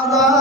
Allah.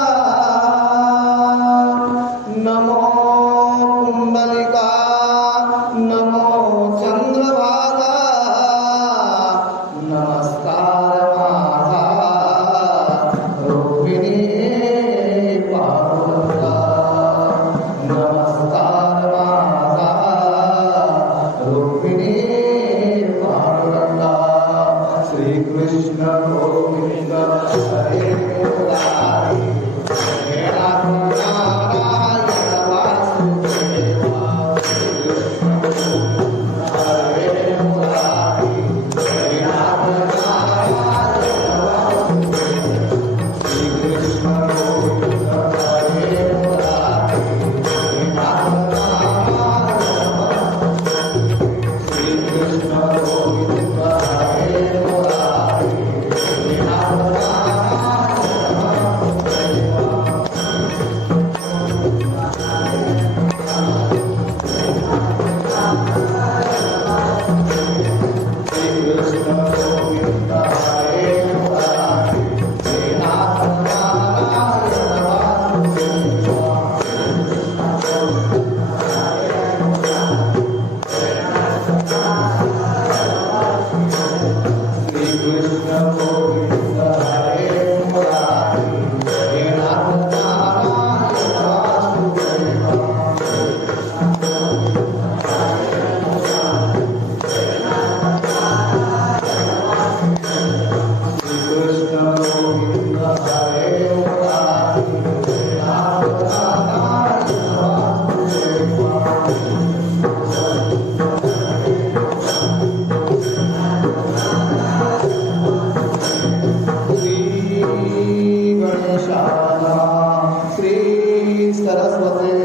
us was a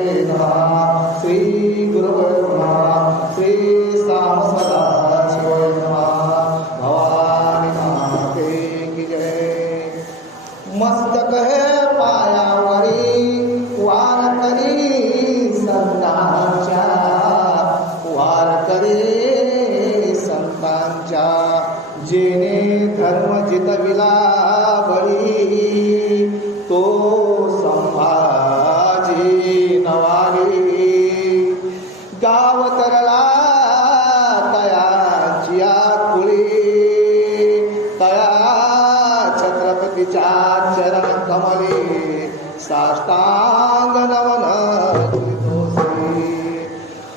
छत्रपतीच्या चरण कमले साष्टांग नवन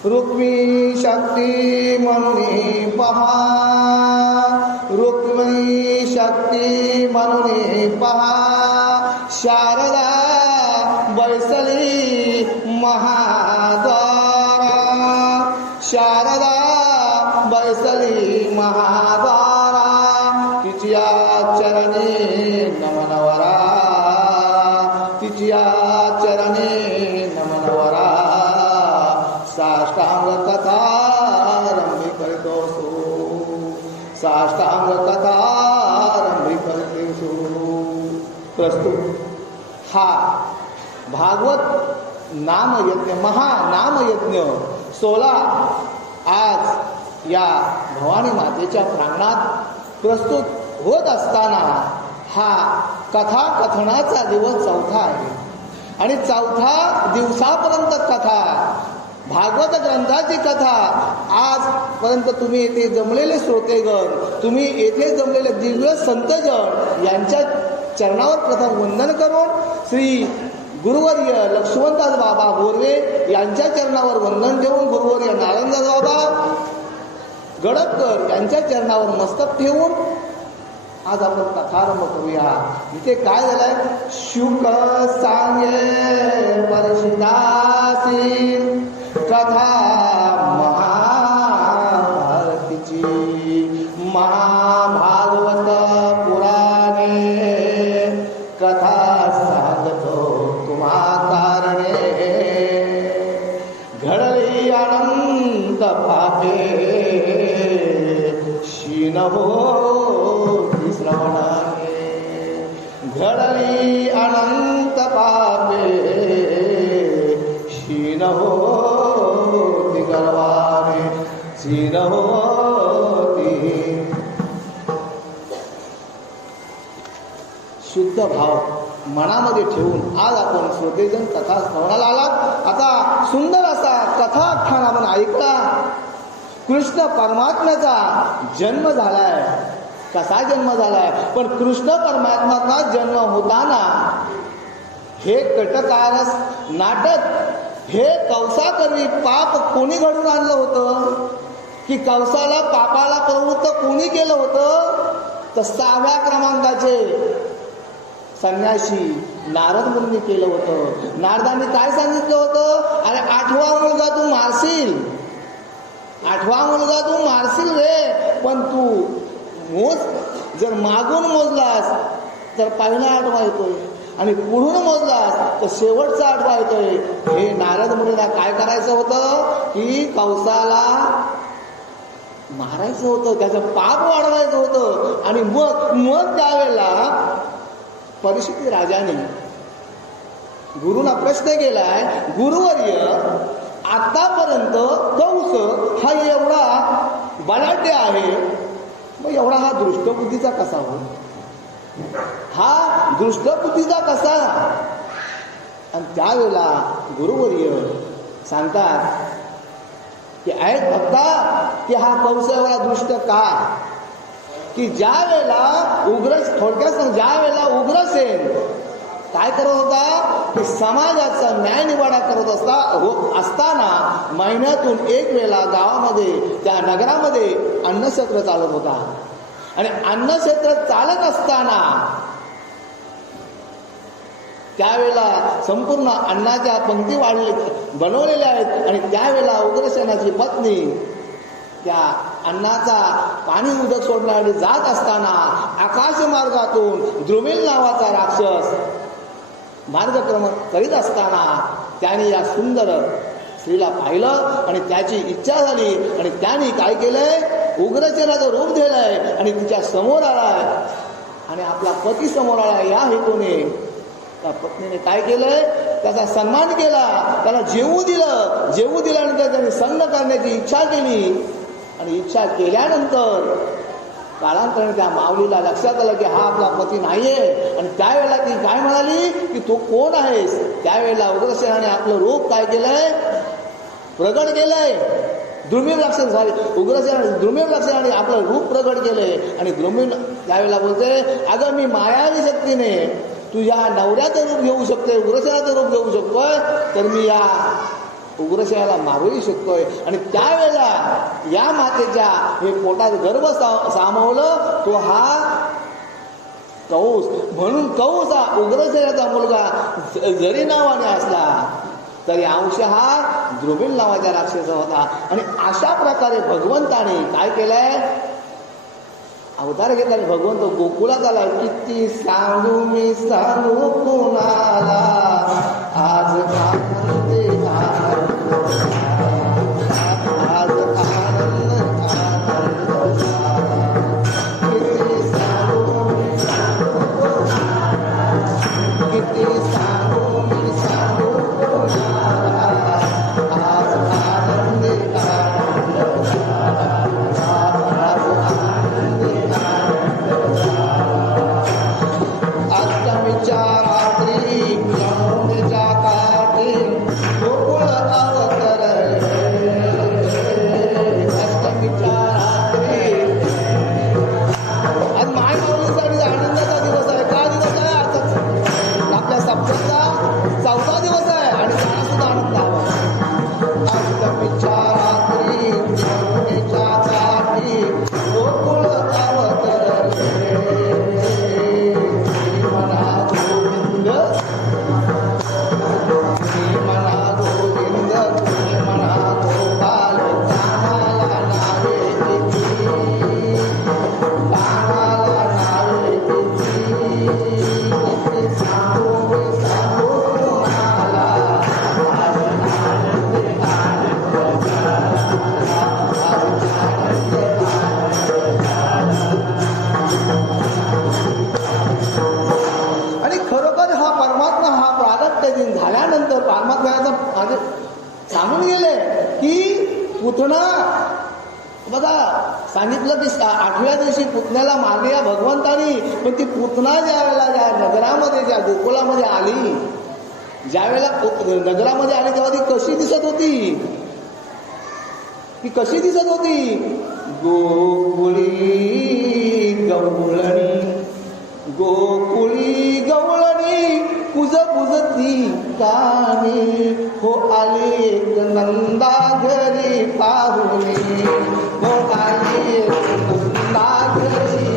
रुक्मी शक्ती म्हणून पहा। रुक्मी शक्ती म्हणून पहा। साष्टांग कथा रंभी करतो साष्टांग कथा रंभी करते प्रस्तुत। हा भागवत नामयज्ञ महानामयज्ञ सोला आज या भवानी मातेच्या प्रांगणात प्रस्तुत होत असताना हा कथा कथनाचा दिवस चौथा आहे. आणि चौथा दिवसापर्यंत कथा भागवत ग्रंथाची कथा. आजपर्यंत तुम्ही येथे जमलेले श्रोतेगण तुम्ही येथे जमलेले दिव्य संतजन यांच्या चरणावर प्रथम वंदन करून श्री गुरुवर्य लक्ष्मणदास बाबा बोरवे यांच्या चरणावर वंदन ठेवून गुरुवर्य नारायणदास बाबा गडदकर यांच्या चरणावर मस्तक ठेवून आज आपण कथारंभ करूया. इथे काय झालंय? शुक सांगे परशिदासी. कथा महाभारतीची. महाभागवत पुराणे कथा सांगतो तुम्हा कारणे. घडली अनंत पापे शीन गवती शुद्ध भाव मनामध्ये ठेवून आज आपण श्रोतेजन कथा श्रवणाला आलात. आता सुंदर असा कथाख्यान आपण ऐकला कृष्ण परमात्म्याचा जन्म झालाय. कसा जन्म झालाय? पण कृष्ण परमात्माचा जन्म होताना हे कटकारस नाटक हे कौसाकरवी पाप कोणी घडून आणलं होतं? की कंसाला पापाला प्रवृत्त कोणी केलं होतं? तर सहाव्या क्रमांकाचे संन्याशी नारद मुनी केलं होतं. नारदांनी काय सांगितलं होतं? अरे आठवा मुलगा तू मारशील. आठवा मुलगा तू मारशील रे. पण तू मोज जर मागून मोजलास तर पहिला आठवा येतोय. आणि पुढून मोजलास तर शेवटचा आठवा येतोय. हे नारद मुनीला काय करायचं होतं? की कवसाला मारायचं होतं त्याचं पाप वाढवायचं होतं. आणि मग मग त्यावेळेला परिस्थिती राजाने गुरुला प्रश्न केलाय गुरुवर्य आतापर्यंत कंस हा एवढा बलाढ्य आहे मग एवढा हा दृष्टबुद्धीचा कसा हो हा दृष्टबुद्धीचा कसा? आणि त्यावेळेला गुरुवर्य सांगतात की आहेत भक्ता की हा कंस दुष्ट दृष्ट का? की ज्या वेळेला उग्र थोडक्यात सांग ज्या वेळेला उग्रसेन काय करत होता? की समाजाचा न्याय निवाडा करत असता हो असताना महिन्यातून एक वेळा गावामध्ये त्या नगरामध्ये अन्नक्षेत्र चालत होता. आणि अन्नक्षेत्र चालत असताना त्यावेळेला संपूर्ण अन्नाच्या पंक्ती वाढले बनवलेल्या आहेत. आणि त्यावेळेला उग्रसेनाची पत्नी त्या अन्नाचा पाणी उदक सोडण्यासाठी जात असताना आकाश मार्गातून द्रुमिल नावाचा राक्षस मार्गक्रमण करीत असताना त्याने या सुंदर स्त्रीला पाहिलं आणि त्याची इच्छा झाली. आणि त्याने काय केलंय? उग्रचेराचं रूप दिलंय आणि तिच्या समोर आलाय. आणि आपला पती समोर आला या हेतूने त्या पत्नीने काय केलंय? त्याचा सन्मान केला. त्याला जेवू दिलं. जेवू दिल्यानंतर त्याने संग करण्याची इच्छा केली. आणि इच्छा केल्यानंतर कालांतराने त्या माऊलीला लक्षात आलं की हा आपला पती नाहीये. आणि त्यावेळेला ती काय म्हणाली? की तू कोण आहेस? त्यावेळेला उग्रसेनाने आपलं रूप काय केलंय? प्रगट केलंय. दुर्मिळ लक्षण झाले. उग्रसेनाने दुर्मिळ लक्षणाने आपलं रूप प्रगट केलंय. आणि दुर्मिळ त्यावेळेला बोलते अगं मी मायावी शक्तीने तुझ्या नवऱ्याचं रूप घेऊ शकते उग्रसेनाचं रूप घेऊ शकतोय. तर मी या उग्रसेनाला मारूही शकतोय. आणि त्यावेळेला या मातेच्या हे पोटात गर्भ सामावलं तो हा कौस. म्हणून कौस हा उग्रसेनाचा मुलगा जरी नावाने असला तरी अंश हा द्रुमिल नावाच्या राक्षसा होता. आणि अशा प्रकारे भगवंताने काय केलंय? अवतार घेतला भगवंत गोकुळात आला. किती सांगू मी सांगू कोणाला? आज पुतना बघा सांगितलं की आठव्या दिवशी पुतण्याला मारले भगवंतानी पण ती पुतना ज्या वेळेला ज्या नगरामध्ये ज्या गोकुलामध्ये आली ज्या वेळेला नगरामध्ये आली तेव्हा ती कशी दिसत होती? ती कशी दिसत होती? गोकुळी गवळणी गोकुळी पुजती कानी हो आली एक नंदा घरी पाहुणे. हो आली एक नंदा घरी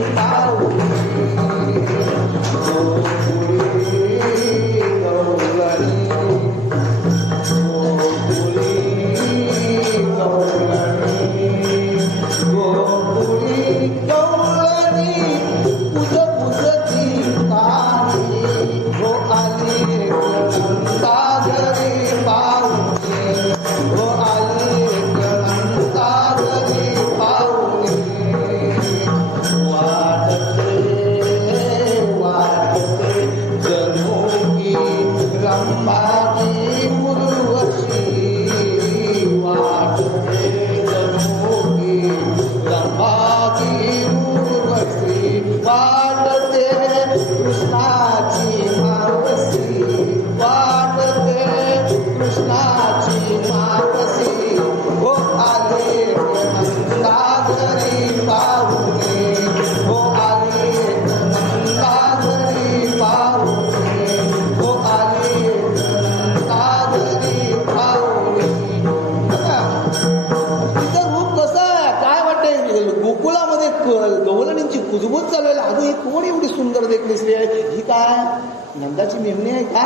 नंदाची मेमणी आहे का?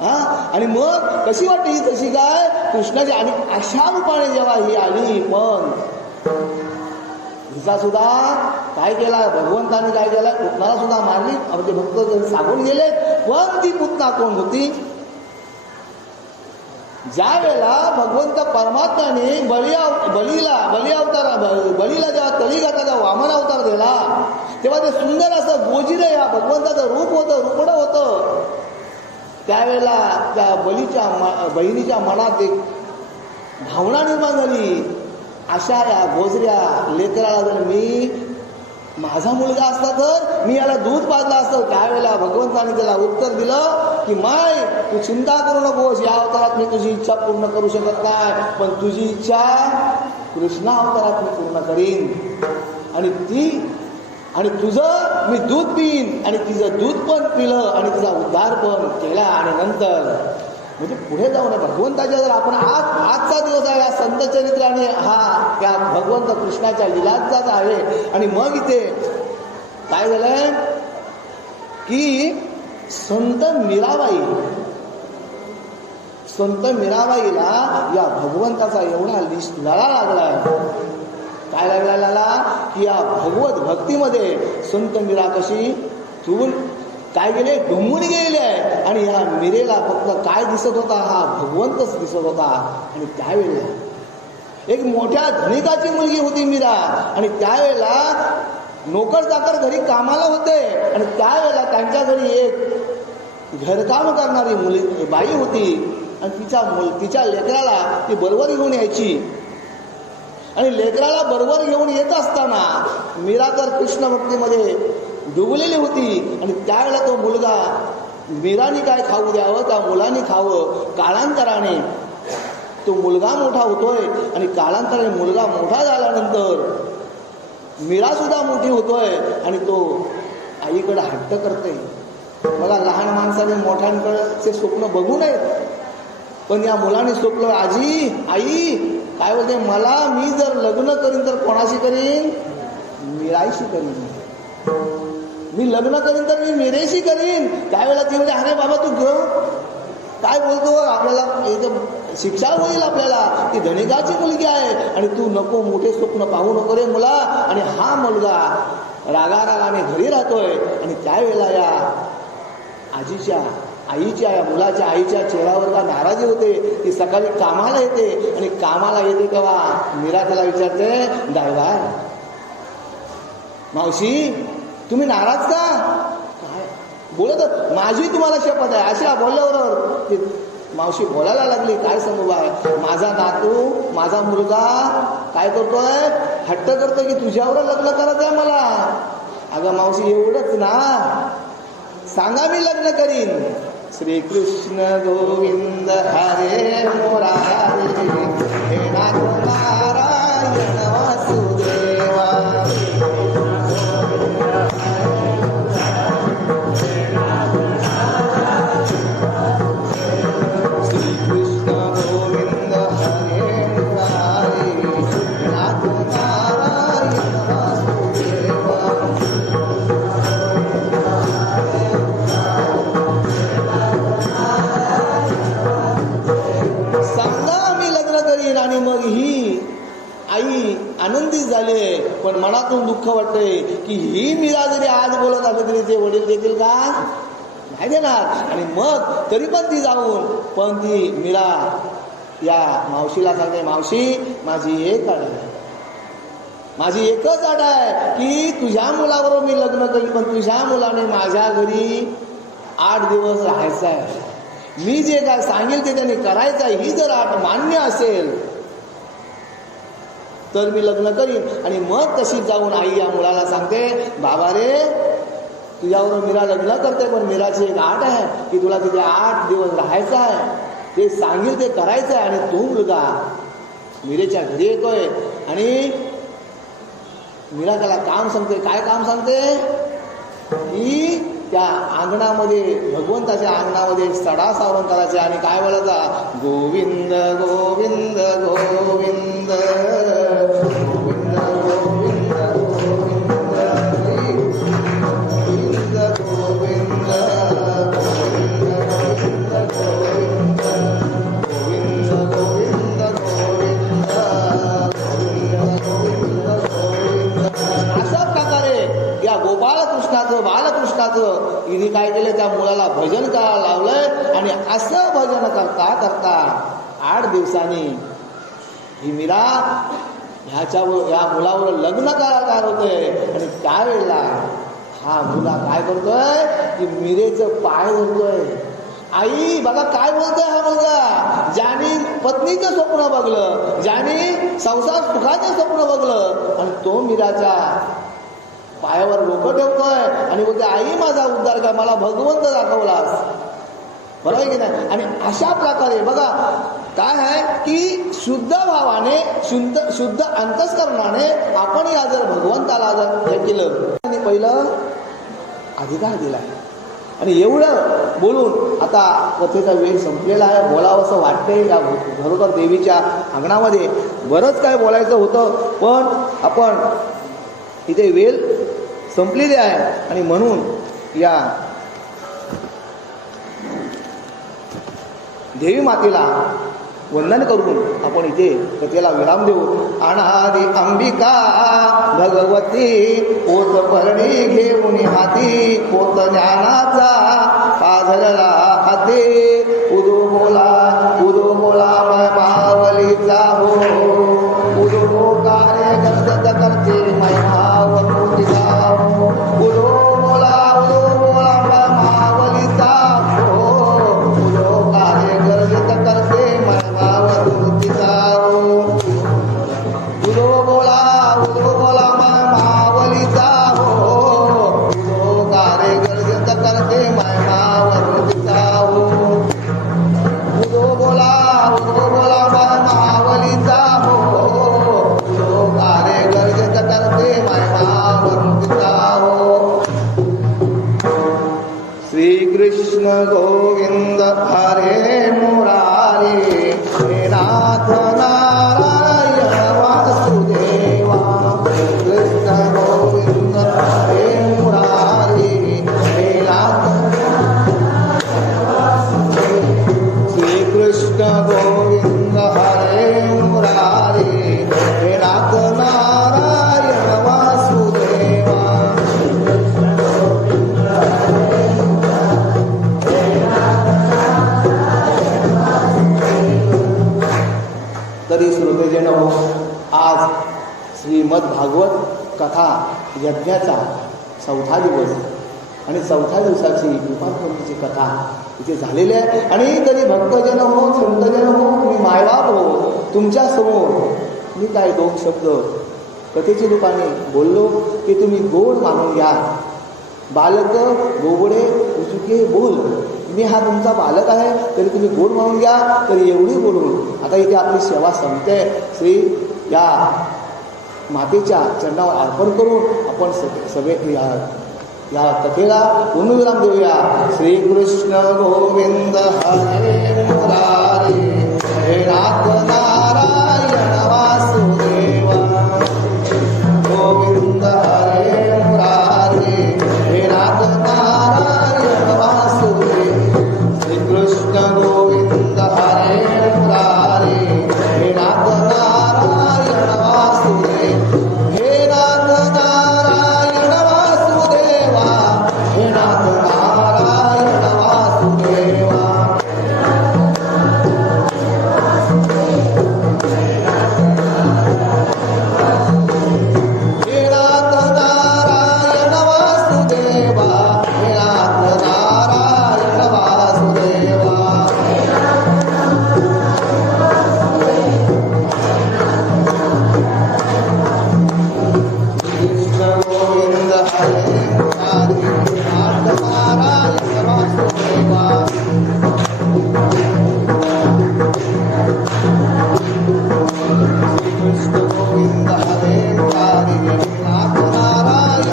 हा? आणि मग कशी वाटते ही काय? कृष्णाची आणि अशा रूपाने जेव्हा ही आली पण हिचा सुद्धा काय केला? भगवंताने काय केलं? पुतणाला सुद्धा मारली. म्हणजे भक्त सांगून गेले पण ती पुतना कोण होती? ज्या वेळेला भगवंत परमात्माने बळी अव- बळीला अवतार ब- बळीला जेव्हा कलिघाताचा वामन अवतार दिला तेव्हा ते सुंदर असं गोजिर या भगवंताचं रूप होतं रुपडं होतं. त्यावेळेला त्या बलीच्या म- बहिणीच्या मनात एक भावना निर्माण झाली. अशा या गोजऱ्या लेकराला जर मी माझा मुलगा असता तर मी याला दूध पाजला असतं. त्यावेळेला भगवंताने त्याला उत्तर दिलं की माय तू चिंता करू नकोस. या अवतारात मी तुझी इच्छा पूर्ण करू शकत नाही पण तुझी इच्छा कृष्णा अवतारात मी पूर्ण करीन. आणि ती आणि तुझं मी दूध पिईन आणि तिचं दूध पण पिलं आणि तिचा उद्धार पण केला आणि नंतर म्हणजे पुढे जाऊ नये भगवंताच्या जर आपण आज आजचा दिवस आहे या संत चरित्राने हा या भगवंत कृष्णाच्या लिलाचाच आहे. आणि मग इथे काय झालंय? की संत मीराबाई संत मीराबाईला या भगवंताचा एवढा लिस्ट लढा लागलाय. काय लागला लागला की या भगवत भक्तीमध्ये संत मीरा कशी चुवून काय गेले डुंबून गेलेले आहे आणि ह्या मिरेला फक्त काय दिसत होता? हा भगवंतच दिसत होता. आणि त्यावेळेला एक मोठ्या धनिकाची मुलगी होती मीरा. आणि त्यावेळेला नोकर चाकर घरी कामाला होते. आणि त्यावेळेला त्यांच्या घरी एक घरकाम करणारी मुली बाई होती. आणि तिच्या मुल तिच्या लेकराला ती बरोबर घेऊन यायची. आणि लेकराला बरोबर घेऊन येत असताना मीरा तर कृष्ण भक्तीमध्ये डुबलेली होती. आणि त्यावेळेला तो मुलगा मीराने काय खाऊ द्यावं? त्या मुलांनी खावं? काळांतराने तो मुलगा मोठा होतोय आणि काळांतराने मुलगा मोठा झाल्यानंतर मीरा सुद्धा मोठी होतोय आणि तो आईकडे हट्ट करते बघा लहान माणसाने मोठ्यांकडचे स्वप्न बघू नयेत. पण या मुलाने स्वप्न आजी आई काय बोलते मला मी जर लग्न करीन तर कोणाशी करीन? मिरायशी करीन. मी लग्न करीन तर मी मिरेशी करीन. त्यावेळेला ती म्हणजे अरे बाबा तू ग्रह काय बोलतो आपल्याला एकदम शिक्षा होईल आपल्याला. ती धनिकाची मुलगी आहे आणि तू नको मोठे स्वप्न पाहू नको रे मुला. आणि हा मुलगा रागारागाने घरी राहतोय आणि त्यावेळेला या आजीच्या आईच्या मुलाच्या आईच्या चेहऱ्यावर का नाराजी होते? ती सकाळी कामाला येते आणि कामाला येते तेव्हा मीरा त्याला विचारते दायबाय मावशी तुम्ही नाराज का? काय? बोलत माझी तुम्हाला शपथ आहे. अशा बोलल्याबरोबर मावशी बोलायला लागली काय सांगू बाय? माझा नातू माझा मुलगा काय करतोय? हट्ट करतोय की तुझ्यावर लग्न करायचं आहे मला? अगं मावशी एवढंच ना. सांगा मी लग्न करीन. श्रीकृष्ण गोविंद हरे मोरारे हे नाथ मनातून दुःख वाटतंय की ही मीरा जरी आज बोलत असलं तरी ते वडील देतील का? नाही देणार. आणि मग तरी पण ती जाऊन पण ती मीरा या मावशीला सांगते मावशी माझी एक अट आहे. माझी एकच आड आहे की तुझ्या मुलाबरोबर मी लग्न करीन पण तुझ्या मुलाने माझ्या घरी आठ दिवस राहायचं आहे मी जे काय सांगेल ते त्यांनी करायचं आहे ही जर आठ मान्य असेल तर मी लग्न करीन आणि मग तशीच जाऊन आई या मुलाला सांगते बाबा रे तुझ्यावर मीरा लग्न करते पण मीराची एक आठ आहे की तुला तिथे आठ दिवस राहायचं आहे. ते सांगेल ते करायचं आहे आणि तू मुलगा मीरेच्या घरी येतोय. आणि मीरा त्याला काम सांगते. काय काम सांगते? की त्या अंगणामध्ये भगवंताच्या अंगणामध्ये सडा सावरण करायचे आणि काय बोलायचा? गोविंद गोविंद गोविंद. दिवसांनी. ही मीरा ह्याच्या या मुलावर लग्न करायला तयार होतोय. आणि त्यावेळेला हा मुला काय करतोय? की मिरेचं पाय धरतोय. आई बघा काय बोलतोय हा मुलगा? ज्याने पत्नीचं स्वप्न बघलं ज्याने संसार सुखाचं स्वप्न बघलं आणि तो मीराच्या पायावर लोक ठेवतोय. आणि बोलते आई माझा उद्धार का मला भगवंत दाखवलास. बरोबर आहे की नाही? आणि अशा प्रकारे बघा काय आहे की शुद्ध भावाने शुद्ध शुद्ध अंतस्करणाने आपण या जर भगवंताला जर हे केलं. आणि पहिलं अधिकार दिला. आणि एवढं बोलून आता कथेचा वेळ संपलेला आहे. बोलावं असं वाटतंय या खरोखर देवीच्या अंगणामध्ये. बरंच काय बोलायचं होतं पण आपण इथे वेळ संपलेली आहे. आणि म्हणून या देवी मातेला वंदन करून आपण इथे कथेला विराम देऊ. अनादि अंबिका भगवती पोत परणी घेऊन हाती पोत ज्ञानाचा पाझरला हाती उदो यज्ञाचा चौथा दिवस आणि चौथ्या दिवसाची गोपालपौर्णिमेची कथा इथे झालेली आहे. आणि तरी भक्तजन हो संतजन हो तुम्ही मायबाप हो तुमच्यासमोर मी काय दोन शब्द कथेच्या रूपाने बोललो की तुम्ही गोड मानून घ्या. बालक गोबडे उचुके बोल मी हा तुमचा बालक आहे तरी तुम्ही गोड मानून घ्या तरी एवढी बोलून. आता इथे आपली सेवा संपते. श्री या मातेच्या चरणावर अर्पण करून आपण सगळे या या कथेला पूर्णविराम देऊया. श्रीकृष्ण गोविंद हरे मुरारी हे नाथ